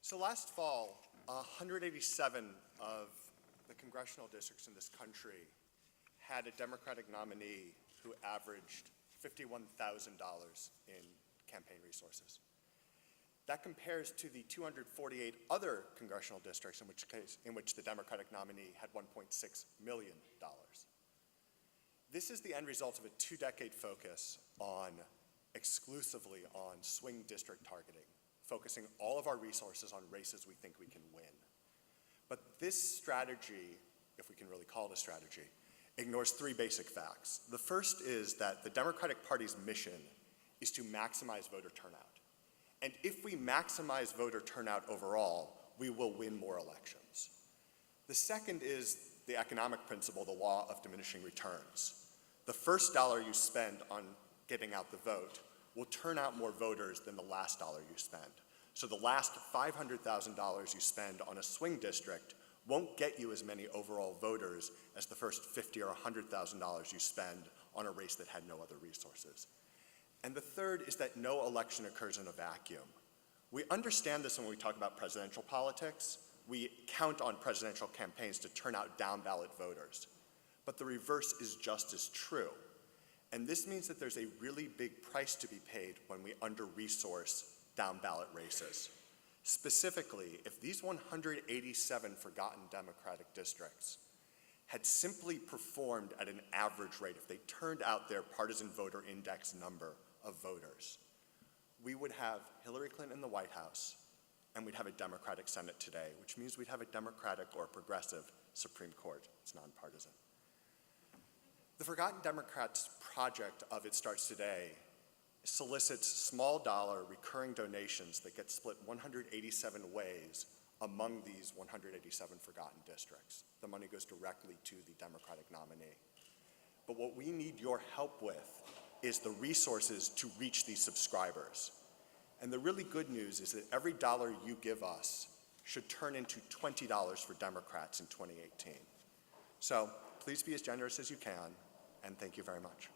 So last fall, 187 of the congressional districts in this country had a Democratic nominee who averaged $51,000 in campaign resources. That compares to the 248 other congressional districts in which the Democratic nominee had $1.6 million. This is the end result of a two-decade focus exclusively on swing district targeting, focusing all of our resources on races we think we can win. But this strategy, if we can really call it a strategy, ignores three basic facts. The first is that the Democratic Party's mission is to maximize voter turnout. And if we maximize voter turnout overall, we will win more elections. The second is the economic principle, the law of diminishing returns. The first dollar you spend on getting out the vote will turn out more voters than the last dollar you spend. So the last $500,000 you spend on a swing district won't get you as many overall voters as the first $50,000 or $100,000 you spend on a race that had no other resources. And the third is that no election occurs in a vacuum. We understand this when we talk about presidential politics. We count on presidential campaigns to turn out down-ballot voters. But the reverse is just as true. And this means that there's a really big price to be paid when we under-resource down-ballot races. Specifically, if these 187 forgotten Democratic districts had simply performed at an average rate, if they turned out their partisan voter index number of voters, we would have Hillary Clinton in the White House, and we'd have a Democratic Senate today, which means we'd have a Democratic or progressive Supreme Court. It's nonpartisan. The Forgotten Democrats project of It Starts Today solicits small dollar recurring donations that get split 187 ways among these 187 forgotten districts. The money goes directly to the Democratic nominee. But what we need your help with is the resources to reach these subscribers. And the really good news is that every dollar you give us should turn into $20 for Democrats in 2018. So please be as generous as you can, and thank you very much.